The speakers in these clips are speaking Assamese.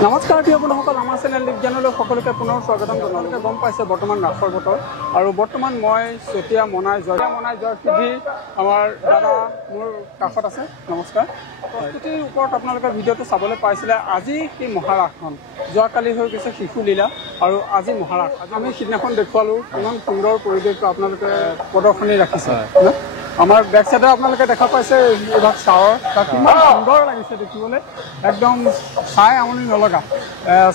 নমস্কাৰ প্ৰিয় বন্ধুসকল, আমাৰ চেনেল বিজ্ঞানলৈ সকলোকে পুনৰ স্বাগতম জনালোঁ। গম পাইছে বৰ্তমান ৰাসৰ বতৰ আৰু বৰ্তমান মই চতিয়া মনাই জয়সিদ্ধি আমাৰ দাদা মোৰ কাষত আছে। নমস্কাৰ। প্ৰস্তুতিৰ ওপৰত আপোনালোকে ভিডিঅ'টো চাবলৈ পাইছিলে। আজি সেই মহাৰাসখন যোৱাকালি হৈ গৈছে শিশু লীলা আৰু আজি মহাৰাস। আমি সিদিনাখন দেখুৱালোঁ ইমান সুন্দৰ পৰিৱেশটো আপোনালোকে প্ৰদৰ্শনী ৰাখিছে। আমাৰ বেক চাইডে আপোনালোকে দেখা পাইছে এইভাগ চাৱৰ, তাত কিমান সুন্দৰ লাগিছে দেখিবলৈ, একদম চাই আমনি নলগা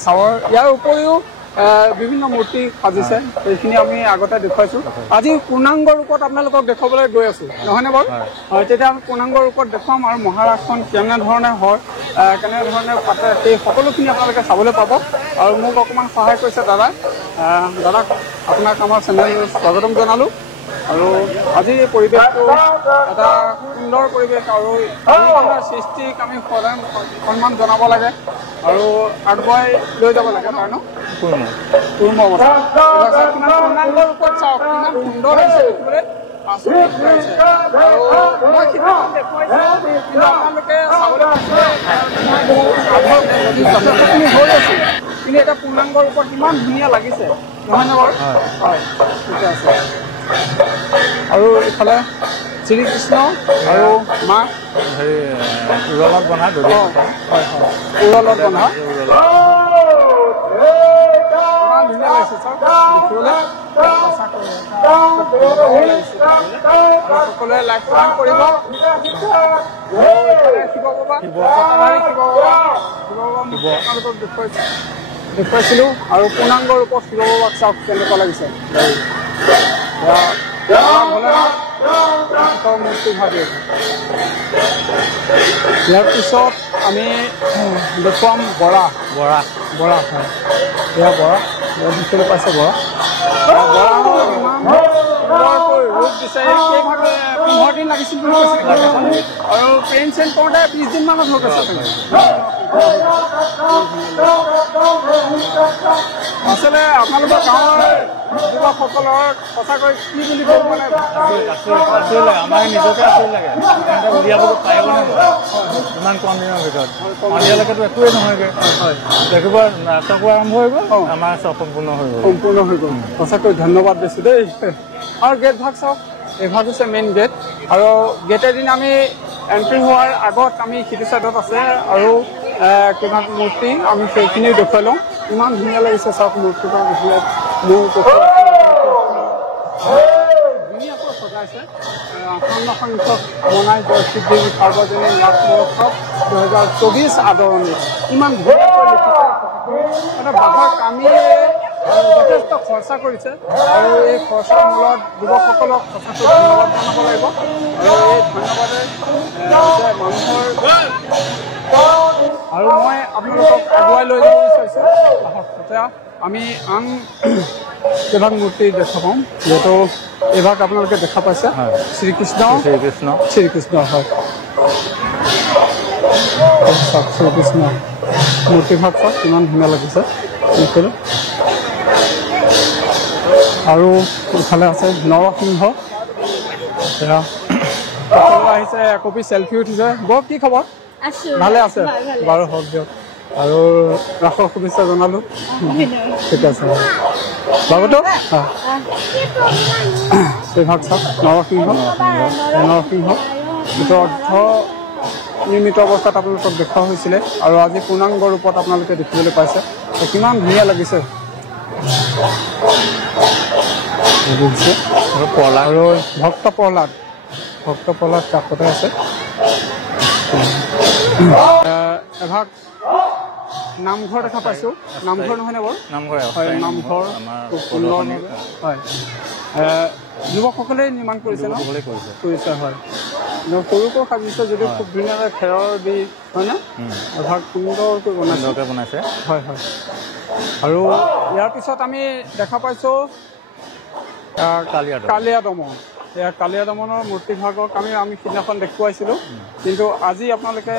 চাৱৰ। ইয়াৰ উপৰিও বিভিন্ন মূৰ্তি সাজিছে, এইখিনি আমি আগতে দেখুৱাইছোঁ। আজি পূৰ্ণাংগ ৰূপত আপোনালোকক দেখুৱাবলৈ গৈ আছোঁ, নহয়নে বাৰু? হয়, তেতিয়া আমি পূৰ্ণাংগ ৰূপত দেখুৱাম আৰু মহাৰাসখন কেনেধৰণে হয়, কেনেধৰণে পাতে, সেই সকলোখিনি আপোনালোকে চাবলৈ পাব। আৰু মোক অকণমান সহায় কৰিছে দাদাক আপোনাক আমাৰ চেনেল স্বাগতম জনালোঁ। আৰু আজি এই পৰিৱেশটো এটা সুন্দৰ পৰিৱেশ আৰু সৃষ্টিক আমি সন্মান জনাব লাগে আৰু আগুৱাই লৈ যাব লাগে ন। কুৰ্ম অৱস্থা কিমান পূৰ্ণাংগৰ ওপৰত চাওক, কিমান সুন্দৰ হৈছে দেখিবলৈ, আচৰিত হৈছে। আৰু মই সিদিনাখন দেখুৱাইছোঁ, কিন্তু আপোনালোকে চাবলৈ পাইছিলে যথেষ্টখিনি হৈ আছিল, কিন্তু এটা পূৰ্ণাংগৰ ওপৰত ইমান ধুনীয়া লাগিছে, নহয়নে বাৰু? হয়, ঠিকে আছে। আৰু ইফালে শ্ৰীকৃষ্ণ আৰু মা উৰলত বন্ধা উৰলত বন্ধা ইমান ধুনীয়া লাগিছে চাওক দেখিবলৈ, সকলোৱে লাইক কমেণ্ট কৰিব। শিৱ বাবা আপোনালোকক দেখুৱাইছিলোঁ আৰু পূৰ্ণাংগ ৰূপত শিৱ বাবাক চাওক কেনেকুৱা লাগিছে। মূৰ্তি ভাবি ইয়াৰ পিছত আমি দেখুৱাম বৰা হয়, এয়া বৰা দেখিবলৈ পাইছে। বৰা ৰূপ দিছে, 15 দিন লাগিছিল বুলি কৈছে আৰু পেইণ্ট চেইণ্ট কৰোঁতে 20 দিনমানত হৈ গৈছে। আচলতে আপোনালোকৰ গাঁৱৰ যুৱকসকলৰ সঁচাকৈ কি বুলি ক'ব মানে আচৰিত লাগে, আমাৰ নিজকে আচৰিত লাগে। উলিয়াবলৈ পাৰিব নে ইমান কম দিনৰ ভিতৰত? সন্ধিয়ালৈকেতো একোৱেই নহয়গৈ। দেখিব নাটকো আৰম্ভ হৈ গ'ল, আমাৰ চব সম্পূৰ্ণ হৈ গ'ল। সঁচাকৈ ধন্যবাদ দিছোঁ দেই। আৰু গেট ভাগ চাওক, এইভাগ হৈছে মেইন গেট আৰু গেটেৰ দিন আমি এণ্ট্ৰি হোৱাৰ আগত আমি সিটো চাইডত আছে আৰু কিমান মূৰ্তি আমি সেইখিনিও দেখুৱাই লওঁ। ইমান ধুনীয়া লাগিছে চাওক মূৰ্তিটো দেখিলে, ধুনীয়াকৈ সজাইছে। 58 সংখ্যক মনাই জয়সিদ্ধি সাৰ্বজনীন ৰাস মহোৎসৱ 2024 আদৰণি, ইমান ধুনীয়াকৈ লিখিছে। মানে বাঁহৰ কামিয়ে যথেষ্ট খৰচা কৰিছে আৰু এই খৰচাৰ মূলত যুৱকসকলক সঁচাকৈ ধন্যবাদ জনাব লাগিব। আৰু এই ধন্যবাদে মানুহৰ আৰু মই আপোনালোকক আগুৱাই লৈ যাব বিচাৰিছোঁ। তেতিয়া আমি আন কেইভাগ মূৰ্তি দেখা পাম, যিহেতু এইভাগ আপোনালোকে দেখা পাইছে শ্ৰীকৃষ্ণ হয়। শ্ৰীকৃষ্ণ মূৰ্তিভাগ চাওক কিমান ধুনীয়া লাগিছে দেখিবলৈ। আৰু ইফালে আছে নৰসিংহ, এয়া সকলো আহিছে, একপি চেলফি উঠিছে। বৰ কি খবৰ? ভালে আছে বাৰু, হওক দিয়ক। আৰু ৰাসৰ শুভেচ্ছা জনালোঁ। ঠিক আছে বাবুতো এইভাগ চাওক নৰসিংহ যিটো অৰ্ধ নিৰ্মিত অৱস্থাত আপোনালোকক দেখুওৱা হৈছিলে আৰু আজি পূৰ্ণাংগ ৰূপত আপোনালোকে দেখিবলৈ পাইছে। কিমান ধুনীয়া লাগিছে আৰু ভক্ত প্ৰহ্লাদ কাষতে আছে। এভাগ নামঘৰ দেখা পাইছোঁ, নামঘৰ নহয়নে বাৰু? হয়, নামঘৰ খুব সুন্দৰ হয়। যুৱকসকলেই নিৰ্মাণ কৰিছে ন? কৰিছে হয়। সৰুকৈ সাজিছে যদিও খুব ধুনীয়াকৈ খেৰৰ দি হয়নে, এভাগ সুন্দৰকৈ বনাইছে। হয়। আৰু ইয়াৰ পিছত আমি দেখা পাইছোঁ কালিয়া দমন। এয়া কালিয়া দমনৰ মূৰ্তিভাগক আমি সিদিনাখন দেখুৱাইছিলোঁ, কিন্তু আজি আপোনালোকে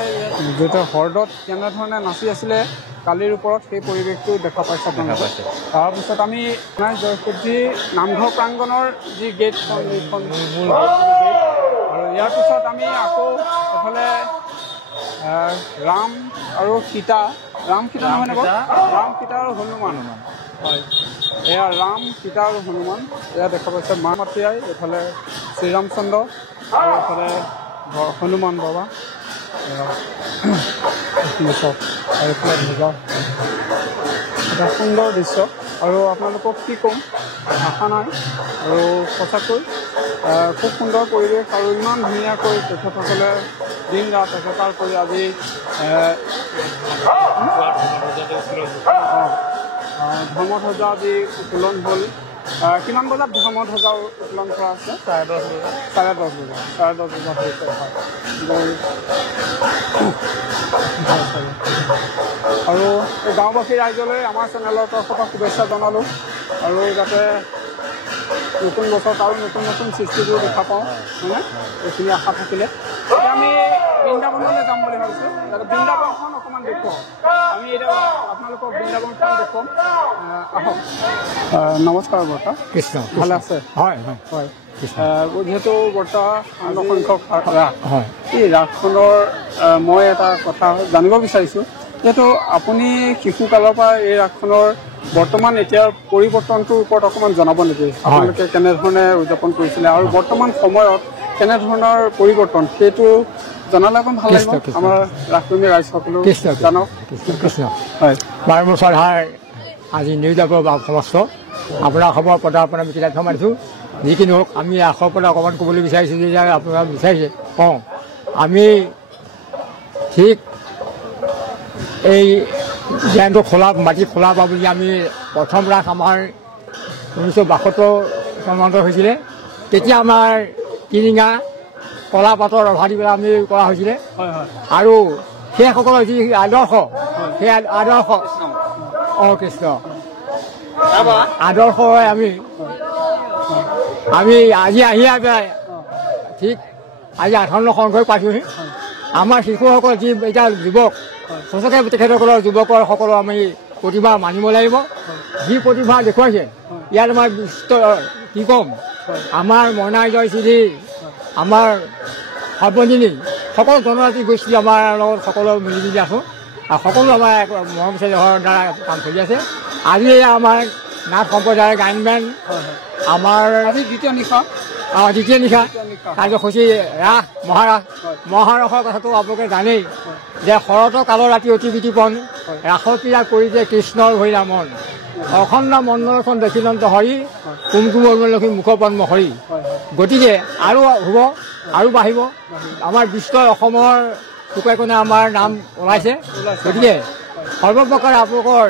যিহেতু হ্ৰদত কেনেধৰণে নাচি আছিলে কালিৰ ওপৰত, সেই পৰিৱেশটো দেখা পাইছে আপোনালোকে। তাৰপিছত আমি জয়সিদ্ধি নামঘৰ প্ৰাংগণৰ যি গেটখন আৰু ইয়াৰ পিছত আমি আকৌ এফালে ৰাম আৰু সীতা ৰাম সীতা নহয় নে বাৰু? ৰাম সীতা আৰু হনুমান হয় এয়া ৰাম সীতা আৰু হনুমান এয়া দেখা পাইছে মা মাতৃ আই এইফালে শ্ৰীৰামচন্দ্ৰ আৰু এইফালে হনুমান বাবা আৰু এইফালে ধ্বজা এটা সুন্দৰ দৃশ্য আৰু আপোনালোকক কি ক'ম আশা নাই আৰু সঁচাকৈ খুব সুন্দৰ পৰিৱেশ আৰু ইমান ধুনীয়াকৈ তেখেতসকলে দিন ৰাত একেকাৰ কৰি আজি ধৰ্মধ্বজা আজি উত্তোলন হ'ল কিমান বজাত ধৰ্মধ্বজা উত্তোলন কৰা আছে? 10:30 বজাত 10:30 বজাত হৈছে আৰু এই গাঁওবাসী ৰাইজলৈ আমাৰ চেনেলৰ তৰফৰ পৰা শুভেচ্ছা জনালোঁ আৰু যাতে নতুন বছৰত আৰু নতুন নতুন সৃষ্টিবোৰ দেখা পাওঁ হয়নে এইখিনি আশা থাকিলে এতিয়া আমি বৃন্দাবনলৈ যাম বুলি ভাবিছোঁ বৃন্দাবনখন অকণমান দেখুৱাওঁ আমি এতিয়া আপোনালোকক বৃন্দাবনখন দেখুৱাম আহক নমস্কাৰ বৰ্তা কৃষ্ণ ভালে আছে হয় হয় যিহেতু বৰ্তা সংখ্যক ৰাস হয় এই ৰাসখনৰ মই এটা কথা জানিব বিচাৰিছোঁ যিহেতু আপুনি শিশুকালৰ পৰা এই ৰাসখনৰ বৰ্তমান এতিয়াৰ পৰিৱৰ্তনটোৰ ওপৰত অকণমান জনাব নেকি আপোনালোকে কেনেধৰণে উদযাপন কৰিছিলে আৰু বৰ্তমান সময়ত কেনেধৰণৰ পৰিৱৰ্তন সেইটো জনালে অকণ ভাল লাগিব আমাৰ ৰাসপ্ৰেমী ৰাইজসকলো জানক কৃষ্ণ হয় বাৰ বছৰ ধাৰ আজি নিউজাব সমস্ত আপোনাৰ খবৰ পদাৰ্পণে আমি কিতাপ মাৰিছোঁ যি কি নহওক আমি ৰাসৰ পৰা অকণমান ক'বলৈ বিচাৰিছোঁ যে আপোনালোকে বিচাৰিছে কওঁ আমি ঠিক এই জ্ঞানটো খোলা মাটি খোলা পা বুলি আমি প্ৰথম ৰাস আমাৰ 1972 চনত হৈছিলে তেতিয়া আমাৰ কিৰিঙা কলা পাতৰ ৰভা দি পেলাই আমি কৰা হৈছিলে আৰু সেইসকলৰ যি আদৰ্শ সেই আদৰ্শ কৃষ্ণ আদৰ্শ আমি আজি আহি পেলাই ঠিক আজি 58 সংখ্যক পাইছোঁহি আমাৰ শিশুসকল যি এতিয়া যুৱক সঁচাকৈ তেখেতসকলৰ যুৱকৰ সকলো আমি প্ৰতিভা মানিব লাগিব যি প্ৰতিভা দেখুৱাইছে ইয়াত আমাৰ কি ক'ম আমাৰ মইনাই জয়শ্ৰী আমাৰ সৰ্বজনী সকলো জনজাতি গোষ্ঠী আমাৰ লগত সকলো মিলি জুলি আছোঁ আৰু সকলো আমাৰ মৰম চেনেহৰ দ্বাৰা কাম চলি আছে আজি আমাৰ নাথ সম্প্ৰদায়ৰ গায়ন বেণ্ড আমাৰ আজি দ্বিতীয় নিশা কাৰ্যসূচী ৰাস মহাৰাসৰ কথাটো আপোনালোকে জানেই যে শৰতৰ কালৰ ৰাতি অতি বিতিপন ৰাসৰ ক্ৰীড়া কৰি যে কৃষ্ণৰ ভৈৰা মন অখণ্ড মণ্ডলখন দেখিলন্ত হৰি কুমকুম লক্ষ্মী মুখ পদ্ম হৰি গতিকে আৰু হ'ব আৰু বাঢ়িব আমাৰ বিশ্বৰ অসমৰ চুকে কোণে আমাৰ নাম ওলাইছে গতিকে সৰ্বপ্ৰকাৰে আপোনালোকৰ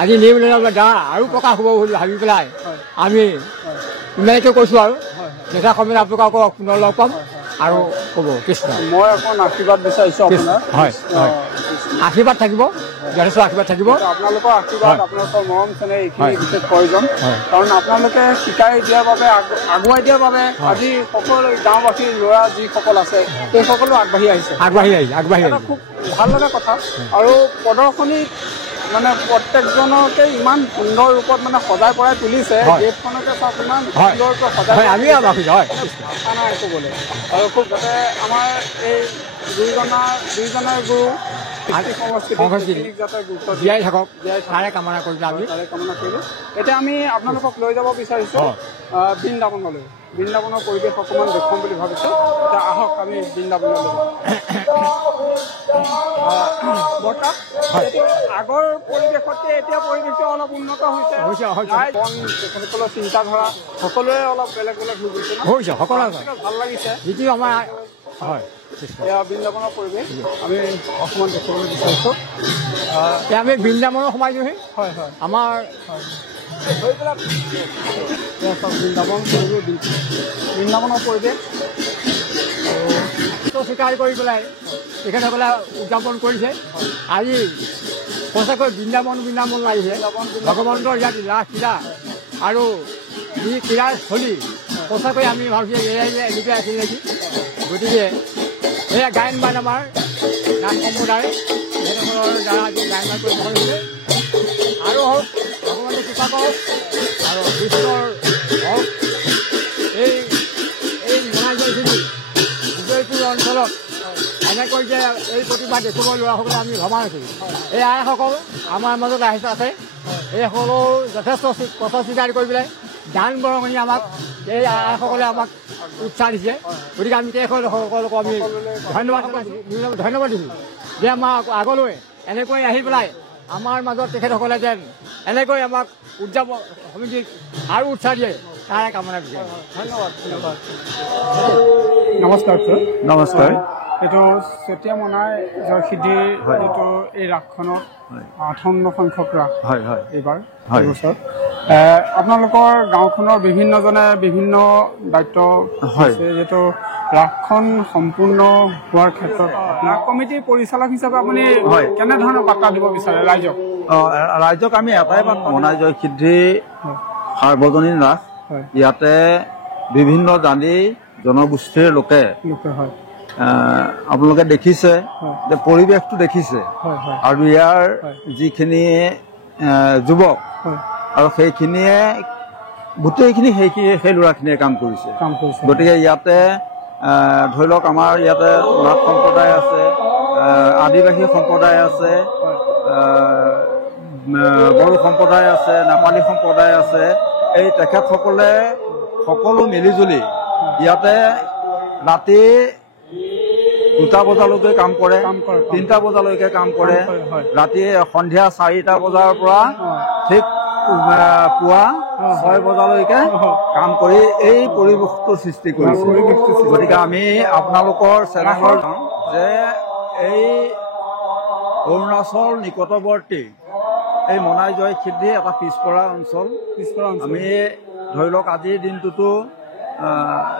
আজি নিউজৰ দ্বাৰা আৰু প্ৰকাশ হ'ব বুলি ভাবি পেলাই আমি ইমানকে কৈছোঁ আৰু দেখা সময়ত আপোনালোকক পুনৰ লগ পাম আৰু ক'ব কৃষ্ণ মই অকণ আশীৰ্বাদ বিচাৰিছোঁ আপোনাৰ হয় আশীৰ্বাদ থাকিব যথেষ্ট আশীৰ্বাদ থাকিব আপোনালোকৰ আশীৰ্বাদ আপোনালোকৰ মৰম চেনেহ এইখিনি বিশেষ প্ৰয়োজন কাৰণ আপোনালোকে শিকাই দিয়াৰ বাবে আগুৱাই দিয়াৰ বাবে আজি সকলো গাঁওবাসীৰ ল'ৰা যিসকল আছে সেই সকলো আগবাঢ়ি আহিছে খুব ভাল লগা কথা আৰু প্ৰদৰ্শনীত মানে প্ৰত্যেকজনকে ইমান সুন্দৰ ৰূপত মানে সজাই পৰাই তুলিছে গেটখনকে চাওক ইমান সুন্দৰকৈ সজাই ভাষা নাই ক'বলৈ আৰু খুব যাতে আমাৰ এই দুইজনৰ গুৰু সংস্কৃতিক যাতে গুৰুত্ব জীয়াই থাকক তাৰে কামনা কৰিলোঁ এতিয়া আমি আপোনালোকক লৈ যাব বিচাৰিছোঁ বৃন্দাবনৰ পৰিৱেশ অকণমান দেখুৱাম বুলি ভাবিছোঁ এতিয়া আহক আমি বৃন্দাবনলৈ যাওঁ বৰ্তা আগৰ পৰিৱেশতকৈ এতিয়া পৰিৱেশটো অলপ উন্নত হৈছে তেখেতসকলৰ চিন্তাধাৰা সকলোৱে অলপ বেলেগ হৈ গৈছে সকলো ভাল লাগিছে যিটো আমাৰ হয় এয়া বৃন্দাবনৰ পৰিৱেশ আমি অকণমান দেখিবলৈ বিচাৰিছোঁ আমি বৃন্দাবনত সোমাইছোঁহি হয় আমাৰ বৃন্দাবনৰ পৰিৱেশ স্বীকাৰ কৰি পেলাই তেখেতসকলে উদযাপন কৰিছে আজি সঁচাকৈ বৃন্দাবন লাগিছে ভগৱন্তৰ ইয়াত ৰাস ক্ৰীড়া আৰু যি ক্ৰীড়াৰ স্থলী সঁচাকৈ আমি ভাবিছোঁ এনেকৈ আছিল নেকি গতিকে সেয়া গায়ন বান আমাৰ নাথ সম্প্ৰদায় তেখেতসকলৰ দ্বাৰা আজি গায়ন বান কৰি হৈছে আৰু হওক ভগৱানে কৃপা কৰক আৰু বিশ্বৰ হওক এই মনাই জয়শ্ৰী বিজয়পুৰ অঞ্চলত এনেকৈ কৰি যে এই প্ৰতিভা দেখুৱাব লোৱাসকলে আমি ভবা নাছিলোঁ। এই আইসকল আমাৰ মাজত আছে, এইসকলেও যথেষ্ট কষ্ট স্বীকাৰ কৰি পেলাই দান বৰঙণি আমাক এই আইসকলে আমাক উৎসাহ দিছে। গতিকে আমি সকলোকো আমি ধন্যবাদ দিছোঁ যে আমাৰ আগলৈ এনেকৈ আহি পেলাই আমাৰ মাজত তেখেতসকলে যেন এনেকৈ আমাক উদযাপন সমিতিক আৰু উৎসাহ দিয়ে তাৰে কামনা বিচাৰোঁ। ধন্যবাদ। নমস্কাৰ ছাৰ। নমস্কাৰ। এইটো চতিয়া মনাই জয়সিদ্ধিৰ যিটো এই ৰাসখনত 58 সংখ্যক ৰাস এইবাৰ বছৰ আপোনালোকৰ গাঁওখনৰ বিভিন্নজনে বিভিন্ন দায়িত্ব হৈছে, যিহেতু ৰাসখন সম্পূৰ্ণ হোৱাৰ ক্ষেত্ৰত ৰাস কমিটিৰ পৰিচালক হিচাপে আপুনি কেনেধৰণৰ বাৰ্তা দিব বিচাৰে ৰাইজক? ৰাইজক আমি এটাই বাৰ্তা, মনাই জয়সিদ্ধি সাৰ্বজনীন ৰাস, ইয়াতে বিভিন্ন জাতি জনগোষ্ঠীৰ লোকে আপোনালোকে দেখিছে যে পৰিৱেশটো দেখিছে, আৰু ইয়াৰ যিখিনি যুৱক আৰু সেইখিনিয়ে গোটেইখিনি সেই ল'ৰাখিনিয়ে কাম কৰিছে। গতিকে ইয়াতে ধৰি লওক আমাৰ ইয়াতে নাথ সম্প্ৰদায় আছে, আদিবাসী সম্প্ৰদায় আছে, বড়ো সম্প্ৰদায় আছে, নেপালী সম্প্ৰদায় আছে। এই তেখেতসকলে সকলো মিলিজুলি ইয়াতে ৰাতি 2টা বজালৈকে কাম কৰে, 3টা বজালৈকে কাম কৰে, ৰাতি সন্ধিয়া 4টা বজাৰ পৰা ঠিক পুৱা 6 বজালৈকে কাম কৰি এই পৰিৱেশটো সৃষ্টি কৰিছে। গতিকে আমি আপোনালোকৰ চেনেলৰ যে এই অৰুণাচল নিকটৱৰ্তী এই মনাই জয়সিদ্ধি এটা পিছপৰা অঞ্চল। আমি ধৰি লওক আজিৰ দিনটোতো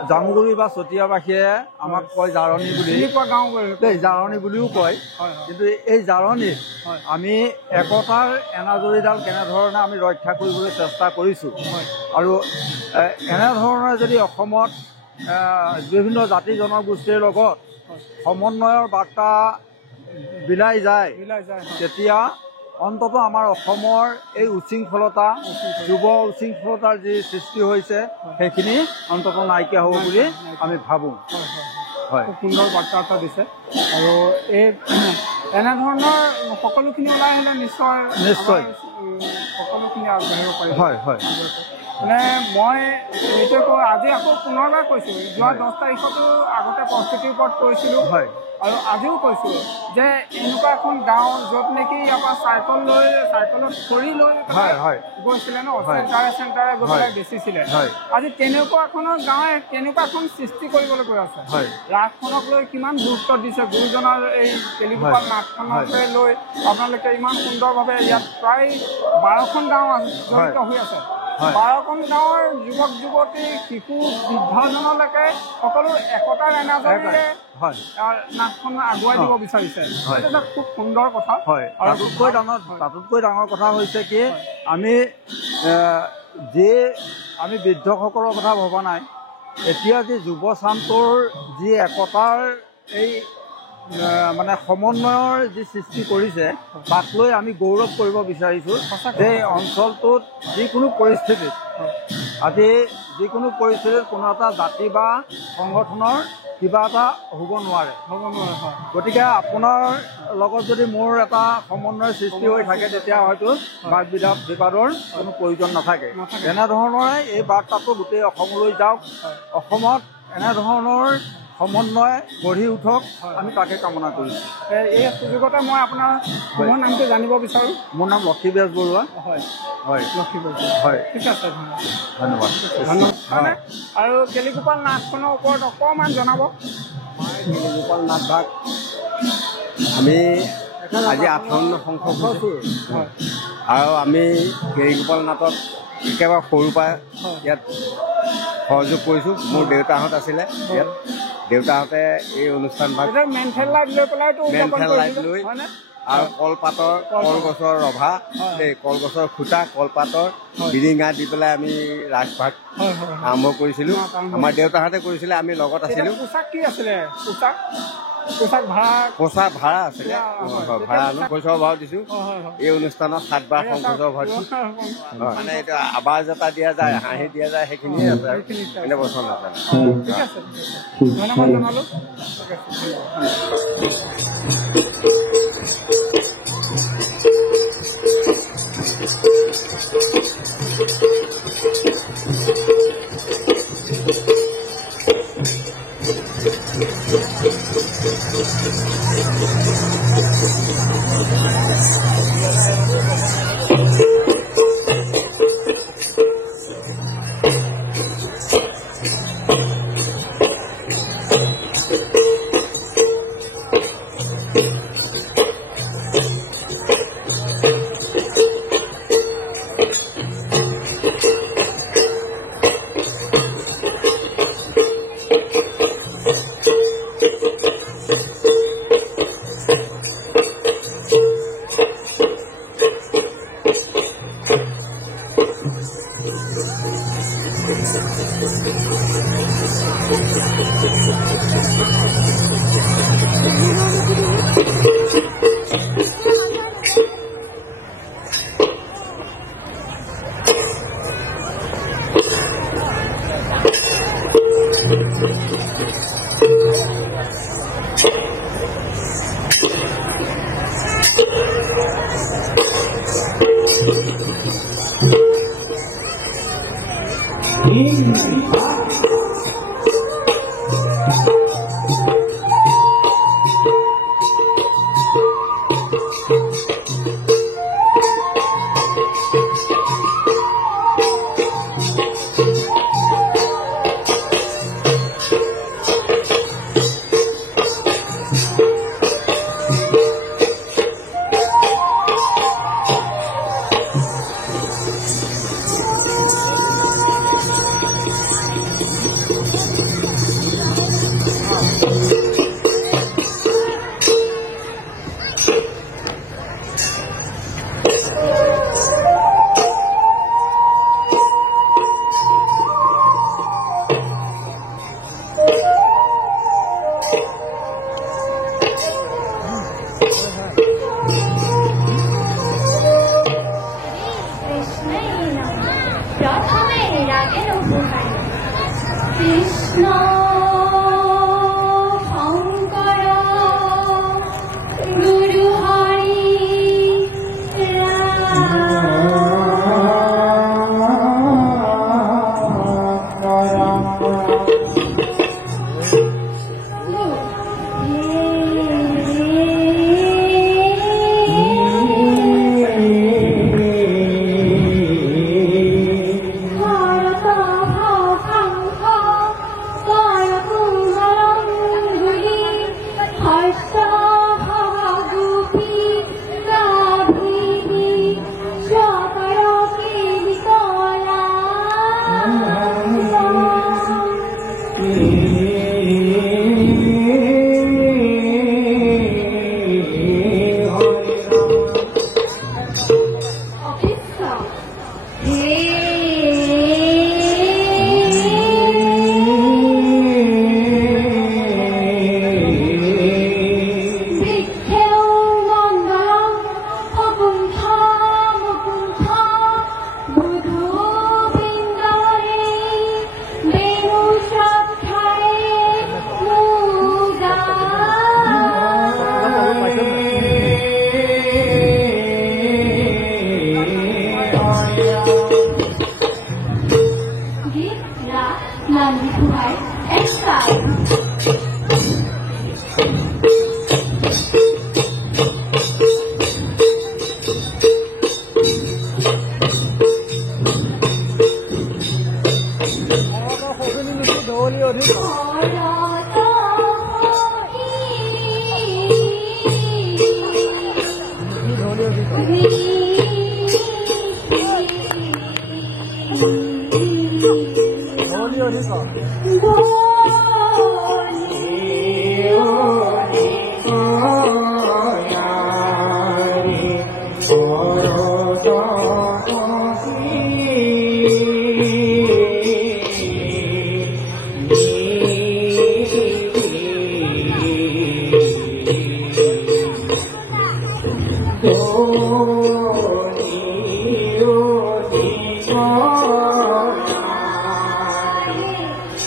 জামুগুৰি বা চতিয়াবাসীয়ে আমাক কয় জাৰণী বুলি, জাৰণী বুলিও কয়। কিন্তু এই জাৰণীত আমি একতাৰ এনাজৰীডাল কেনেধৰণে আমি ৰক্ষা কৰিবলৈ চেষ্টা কৰিছোঁ, আৰু এনেধৰণে যদি অসমত বিভিন্ন জাতি জনগোষ্ঠীৰ লগত সমন্বয়ৰ বাৰ্তা বিলাই যায়, তেতিয়া অন্তত আমাৰ অসমৰ এই উশৃংখলতা, যুৱ উশৃংখলতাৰ যি সৃষ্টি হৈছে সেইখিনি অন্তত নাইকিয়া হ'ব বুলি আমি ভাবোঁ। খুব সুন্দৰ বাৰ্তা এটা দিছে, আৰু এই এনেধৰণৰ সকলোখিনি ওলাই আহিলে নিশ্চয় সকলোখিনি আগবাঢ়িব পাৰিব। মানে মই এইটোৱে কওঁ, আজি আকৌ পুনৰবাৰ কৈছোঁ, যোৱা 10 তাৰিখতো আগতে প্ৰস্তুতিৰ ওপৰত কৈছিলোঁ, আৰু আজিও কৈছোঁ যে এনেকুৱা এখন গাঁও য'ত নেকি ইয়াৰ পৰা চাইকেলত খৰি লৈ গৈছিলে ন, চেণ্টাৰে গৈ পেলাই বেচিছিলে। আজি তেনেকুৱা এখনৰ গাঁৱে তেনেকুৱা এখন সৃষ্টি কৰিবলৈ গৈ আছে। ৰাসখনক লৈ কিমান গুৰুত্ব দিছে, গুৰুজনাৰ এই কেলিগোপাল নাটখনকে লৈ আপোনালোকে ইমান সুন্দৰভাৱে ইয়াত প্ৰায় 12খন গাঁও জড়িত হৈ আছে। 12খন গাঁৱৰ যুৱক যুৱতী, শিশু, বৃদ্ধজনলৈকে সকলো একতাৰ এনাজৰীৰে নাটখন আগুৱাই দিব বিচাৰিছে। এটা খুব সুন্দৰ কথা। তাতোতকৈ ডাঙৰ কথা হৈছে কি, আমি বৃদ্ধসকলৰ কথা ভবা নাই, এতিয়া যি যুৱ চামটোৰ যি একতাৰ এই মানে সমন্বয়ৰ যি সৃষ্টি কৰিছে, তাক লৈ আমি গৌৰৱ কৰিব বিচাৰিছোঁ যে অঞ্চলটোত যিকোনো পৰিস্থিতিত কোনো এটা জাতি বা সংগঠনৰ কিবা এটা হ'ব নোৱাৰে। গতিকে আপোনাৰ লগত যদি মোৰ এটা সমন্বয়ৰ সৃষ্টি হৈ থাকে, তেতিয়া হয়তো বাদ বিবাদৰ কোনো প্ৰয়োজন নাথাকে। তেনেধৰণৰে এই বাৰ্তাটো গোটেই অসমলৈ যাওক, অসমত এনেধৰণৰ সমন্বয় গঢ়ি উঠক, আমি তাকে কামনা কৰিছোঁ। এই সুযোগতে মই আপোনাৰ মোৰ নামটো জানিব বিচাৰোঁ। মোৰ নাম লক্ষী বেজবৰুৱা। ঠিক আছে, ধন্যবাদ। আৰু কেলিগোপাল নাটখনৰ ওপৰত অকণমান জনাব। কেলিগোপাল নাট ভাগ আমি আজি 58 সংখ্যক হৈছোঁ, আৰু আমি কেলিগোপাল নাটত একেবাৰে সৰুৰ পৰা ইয়াত সহযোগ কৰিছোঁ। মোৰ দেউতাহঁত আছিলে ইয়াত, দেউতাহঁতে এই অনুষ্ঠান ভাগ মেনথেল লাইট লৈ আৰু কলগছৰ ৰভা, কলগছৰ খুটা, কলপাতৰ বিৰিঙা দি পেলাই আমি ৰাস ভাগ আৰম্ভ কৰিছিলোঁ। আমাৰ দেউতাহঁতে কৰিছিলে, আমি লগত আছিলোঁ। পোচাক কি আছিলে? পোচাক ভাড়া পোচাক ভাড়া আছে ভাড়া আনো পইচাও ভাও দিছোঁ হয় হয় এই অনুষ্ঠানত 7 বাৰ সংসদৰ ভাও দিছোঁ মানে এইটো আৱাজ এটা দিয়া যায় হাঁহি দিয়া যায় সেইখিনিয়ে আছে আৰু এনে বছৰ নাজানো ঠিক আছে ধন্যবাদ জনালোঁ ঠিক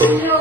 Like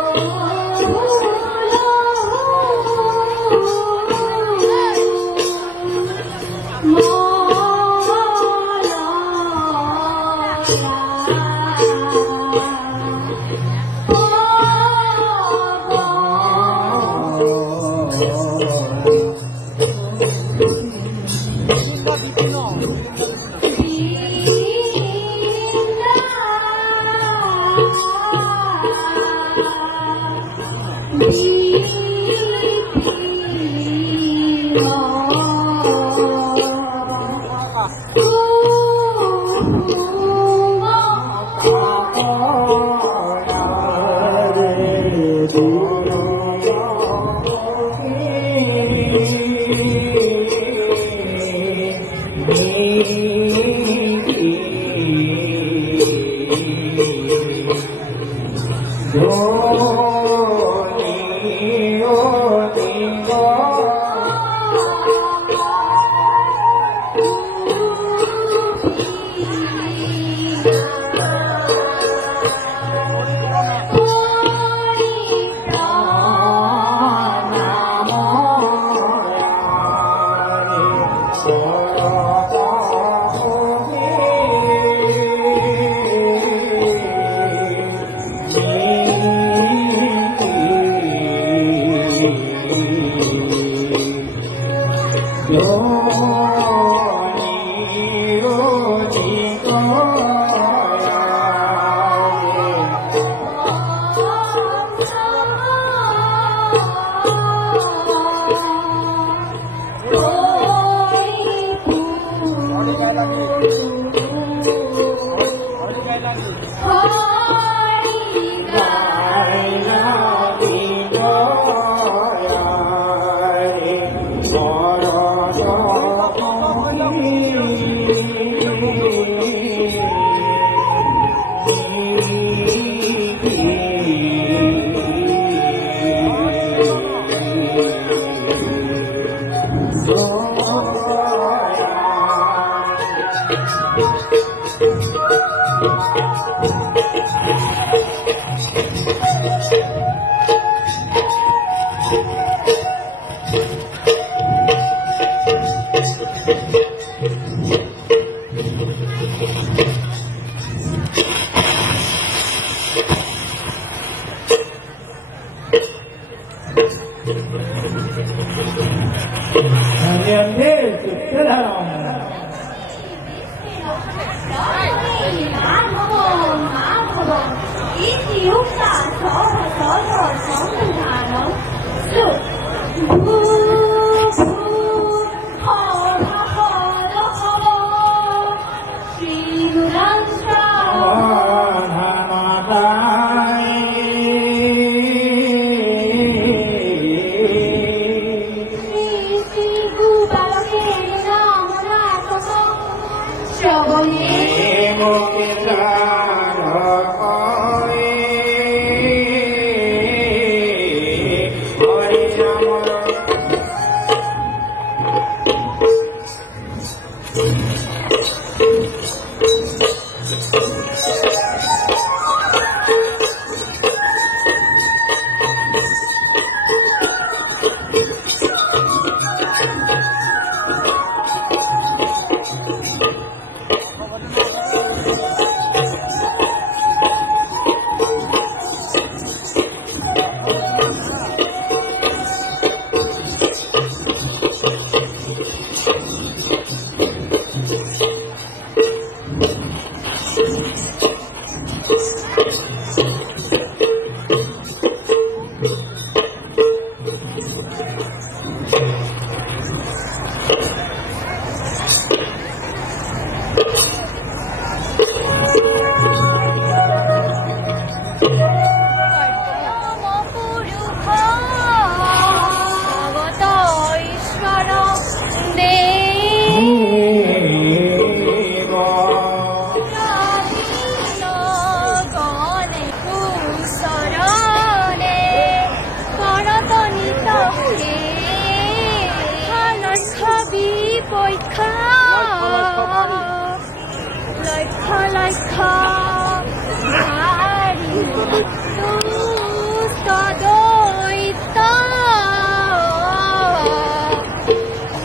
তদৈত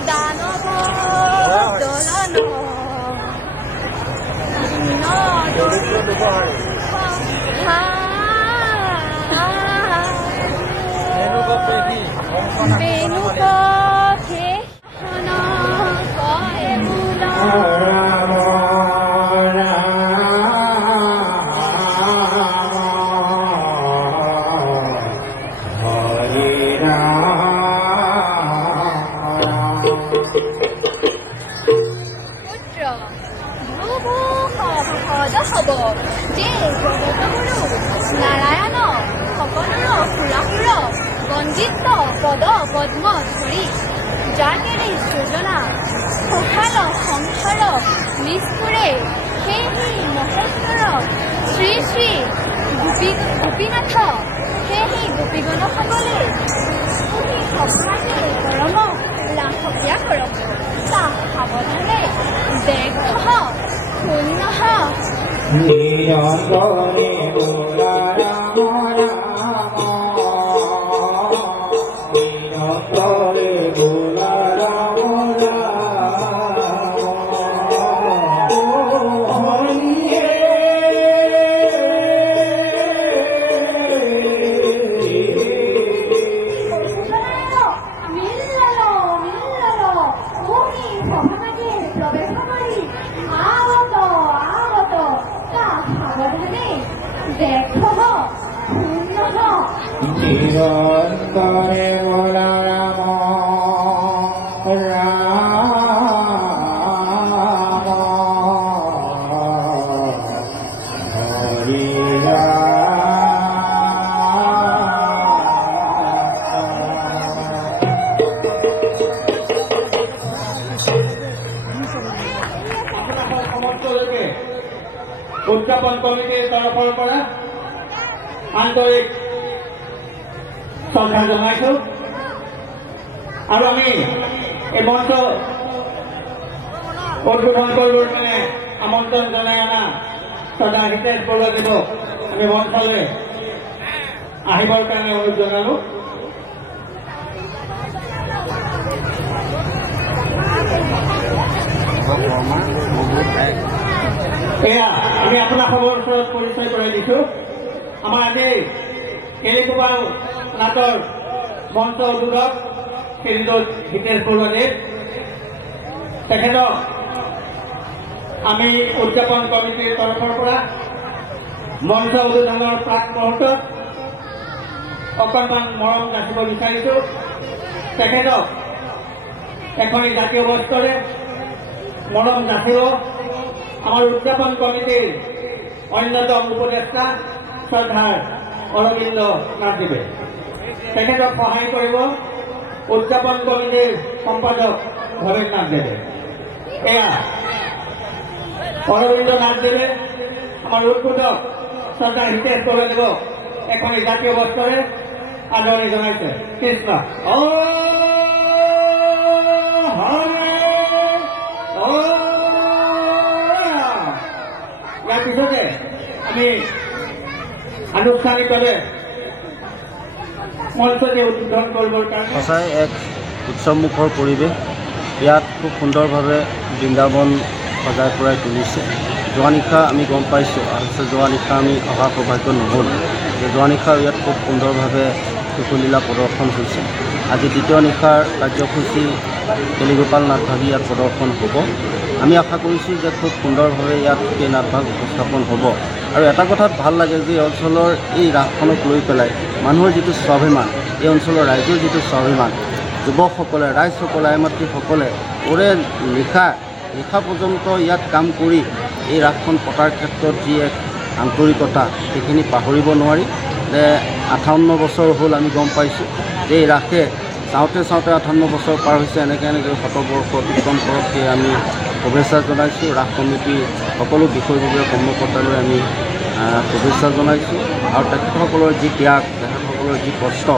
দানৱ দলন বেনুপথে কয় হব যে জগতগুৰু নাৰায়ণ সকলোৰ সুৰাসুৰ বন্দিত পদ পদ্ম ধৰি যাকেৰে যোজনা সহাল সংসাৰ নিষ্ঠুৰে সেই মহেশ্বৰ শ্ৰী শ্ৰী গোপীনাথ সেই গোপীগণসকলে সভাতে পৰম লাভীয়া কৰক তাক সাৱধানে দেখ পুনঃ নিৰন্তৰে বোলা ৰাম ৰাম নিৰন্তৰে বোলা ৰাম নিৰন্তৰে বোলা ৰাম ৰাম হৰি উদযাপন কমিটিৰ তৰফৰ পৰা আন্তৰিক শ্ৰদ্ধা জনাইছো আৰু আমি এই মঞ্চ উদ্বোধন কৰিবৰ কাৰণে আমন্ত্ৰণ জনাই অনা শ্ৰদ্ধা হিতেশ বৰুৱাদেৱক আমি মঞ্চলৈ আহিবৰ কাৰণে অনুৰোধ জনালো। এয়া আমি আপোনালোকৰ ওচৰত পৰিচয় কৰাই দিছো। আমাৰ আজি কেলিগোপাল নাটৰ মঞ্চ উদ্বোধক শ্ৰীযুত হিতেশ বৰুৱাদেৱ, তেখেতক আমি উদযাপন কমিটিৰ তৰফৰ পৰা মঞ্চ উদ্বোধনৰ প্ৰাক মুহূৰ্তত অকণমান মৰম যাচিব বিচাৰিছো। তেখেতক এখনি জাতীয় বস্ত্ৰৰে মৰম যাচিব আমাৰ উদযাপন কমিটিৰ অন্যতম উপদেষ্টা শ্ৰদ্ধাৰ অৰবিন্দ নাথদেৱে। তেখেতক সহায় কৰিব উদযাপন কমিটিৰ সম্পাদক ভৱেন নাথদেৱে। এয়া অৰবিন্দ নাথদেৱে আমাৰ উদ্বোধক শ্ৰদ্ধা হিতেশ বৰুৱাদেৱক এখনি জাতীয় বস্ত্ৰৰে আদৰণি জনাইছে। কৃষ্ণ ইয়াৰ পিছতে আমি আনুষ্ঠানিকভাৱে মঞ্চতে উদ্বোধন কৰিবৰ কাৰণে সঁচাই এক উৎসৱমুখৰ পৰিৱেশ। ইয়াত খুব সুন্দৰভাৱে বৃন্দাবন সজাই পৰাই তুলিছে। যোৱা নিশা আমি গম পাইছোঁ, অৱশ্যে যোৱা নিশা আমি অহা সৌভাগ্য নহ'ল যে যোৱা নিশা ইয়াত খুব সুন্দৰভাৱে শিশুলীলা প্ৰদৰ্শন হৈছে। আজি দ্বিতীয় নিশাৰ কাৰ্যসূচী কেলিগোপাল নাটভাগ ইয়াত প্ৰদৰ্শন হ'ব। আমি আশা কৰিছোঁ যে খুব সুন্দৰভাৱে ইয়াত এই নাটভাগ উপস্থাপন হ'ব। আৰু এটা কথাত ভাল লাগে যে অঞ্চলৰ এই ৰাসখনক লৈ পেলাই মানুহৰ যিটো স্বাভিমান, এই অঞ্চলৰ ৰাইজৰ যিটো স্বাভিমান, যুৱকসকলে, ৰাইজসকলে, আই মাতৃসকলে ওৰে নিশা পৰ্যন্ত ইয়াত কাম কৰি এই ৰাসখন পতাৰ ক্ষেত্ৰত যি এক আন্তৰিকতা, সেইখিনি পাহৰিব নোৱাৰি। যে 58 বছৰ হ'ল আমি গম পাইছোঁ যে এই ৰাসে চাওঁতে 58 বছৰ পাৰ হৈছে। এনেকৈ শতবৰ্ষ অতিক্ৰম কৰক সেয়ে আমি শুভেচ্ছা জনাইছোঁ। ৰাস কমিটিৰ সকলো বিষয়ববীয়া কৰ্মকৰ্তালৈ আমি শুভেচ্ছা জনাইছোঁ। আৰু তেখেতসকলৰ যি ত্যাগ, তেখেতসকলৰ যি কষ্ট,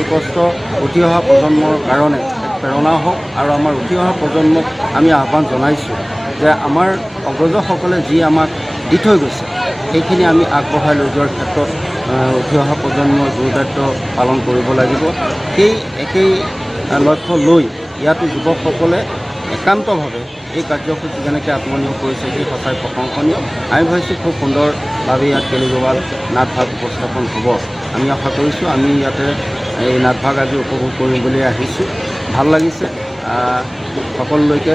এই কষ্ট উঠি অহা প্ৰজন্মৰ কাৰণে এক প্ৰেৰণা হওক। আৰু আমাৰ উঠি অহা প্ৰজন্মক আমি আহ্বান জনাইছোঁ যে আমাৰ অগ্ৰজসকলে যি আমাক দি থৈ গৈছে সেইখিনি আমি আগবঢ়াই লৈ যোৱাৰ ক্ষেত্ৰত উঠি অহা প্ৰজন্মৰ গুৰু দায়িত্ব পালন কৰিব লাগিব। সেই একেই লক্ষ্য লৈ ইয়াতো যুৱকসকলে একান্তভাৱে এই কাৰ্যসূচী যেনেকৈ আত্মনিয়োগ কৰিছে সেই সঁচাই প্ৰশংসনীয়। আমি ভাবিছোঁ খুব সুন্দৰভাৱে ইয়াত কেলিগোৱাল নাটভাগ উপস্থাপন হ'ব। আমি আশা কৰিছোঁ আমি ইয়াতে এই নাটভাগ আজি উপভোগ কৰিম বুলি আহিছোঁ। ভাল লাগিছে। সকলোলৈকে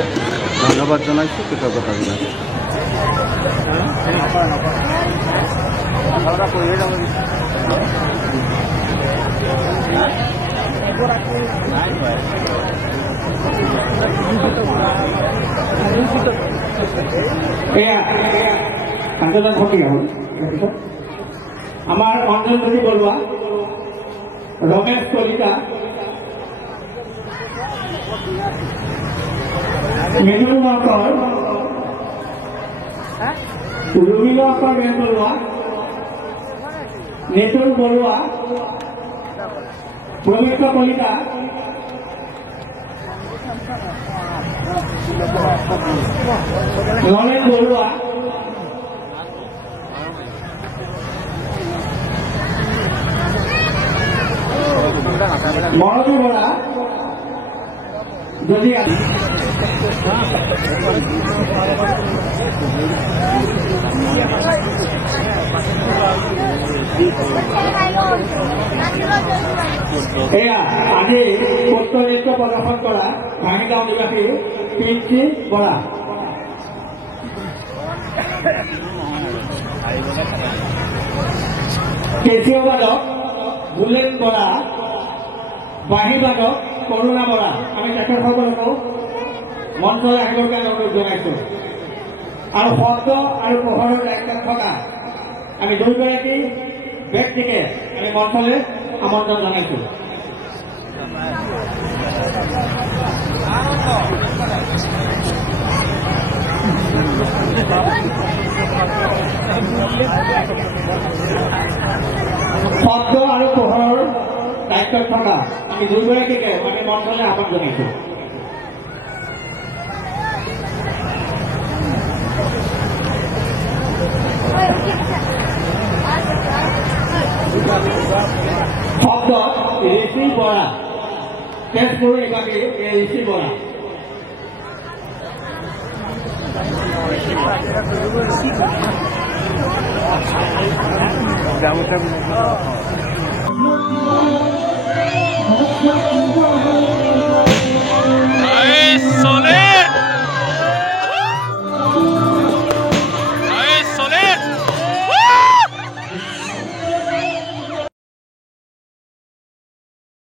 ধন্যবাদ জনাইছোঁ, কৃতজ্ঞতা জনাইছোঁ। আন্দোলন ঘটিয়া হ'ল আমাৰ অঞ্জনজ্যোতি বৰুৱা, ৰমেশ কলিতা, মৃদুল নকৰ, ৰবীন্দ্ৰ বৰুৱা, নিতুল বৰুৱা, পবিত্ৰ কলিতা, নৰেন বৰুৱা, মৰতী বৰা, যদি এয়া আজি পত্ৰ নৃত্য প্ৰদৰ্শন কৰা ভাঙিগাঁও নিবাসী পিতৃ বৰা। কেচিঅ' বাদক বুলেন বৰা, বাঁহী বাদক কৰুণা বৰা। আমি তেখেতসকলকো মঞ্চলৈ আহিবৰ কাৰণে অনুৰোধ জনাইছোঁ। আৰু শব্দ আৰু পোহৰৰ দায়িত্বত থকা আমি দুয়োগৰাকী ব্যক্তিকে আমি মঞ্চলৈ আমন্ত্ৰণ জনাইছোঁ। শব্দ আৰু পোহৰৰ দায়িত্বত থকা আমি দুয়োগৰাকীকে আমি মঞ্চলৈ আহ্বান জনাইছোঁ। শব্দ ঋষি বৰা, তেজপুৰ নিবাসী ঋষি বৰা। Oh,